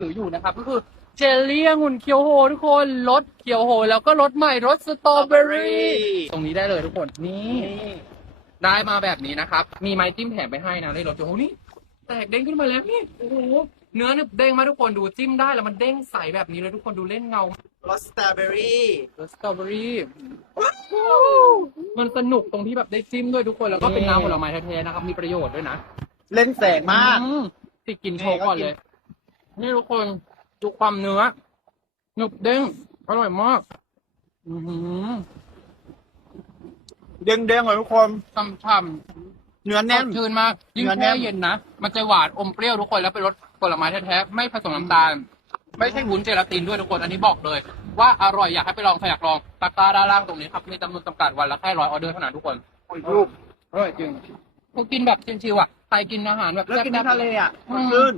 ถืออยู่นะครับก็คือเจลลี่องุ่นเคียวโฮทุกคนรสเคียวโฮแล้วก็รสใหม่รสสตรอเบอรี่ตรงนี้ได้เลยทุกคนนี่ได้มาแบบนี้นะครับมีไม้จิ้มแถมไปให้นะได้รสเคียวโฮนี่แตกเด้งขึ้นมาแล้วนี่โอ้โหเนื้อเด้งมากทุกคนดูจิ้มได้แล้วมันเด้งใสแบบนี้เลยทุกคนดูเล่นเงารสสตรอเบอรี่ รสสตรอเบอรี่มันสนุกตรงที่แบบได้จิ้มด้วยทุกคนแล้วก็เป็นน้ำผลไม้แท้ๆนะครับมีประโยชน์ด้วยนะ เล่นแสงมาก ติดกินโชว์ก่อนเลย นี่ทุกคนดูความเนื้อหนึบเด้งอร่อยมากเด้งๆเลยทุกคน ฉ่ำเนื้อ ๆ แน่น สดชื่นมาก ยิ่ง เนื้อแน่ แช่ น เย็นนะ มันจะหวานอมเปรี้ยวทุกคนแล้วเป็นรสผลไม้แท้ๆ ไม่ผสมน้ำตาล ไม่ใช่วุ้นเจลาตินด้วยทุกคน อันนี้บอกเลย ว่าอร่อยอยากให้ไปลองใครอยากลองตะกร้าด้านล่างตรงนี้ครับ มีจำนวนจำกัดวันละแค่100 ออเดอร์เท่านั้นทุกคนลูกอร่อยจริงกูกินแบบชิวๆอ่ะใครกินอาหารแบบ แล้วกิน ซ่บๆ น้ำทะเลอ่ะ อืม ขึ้น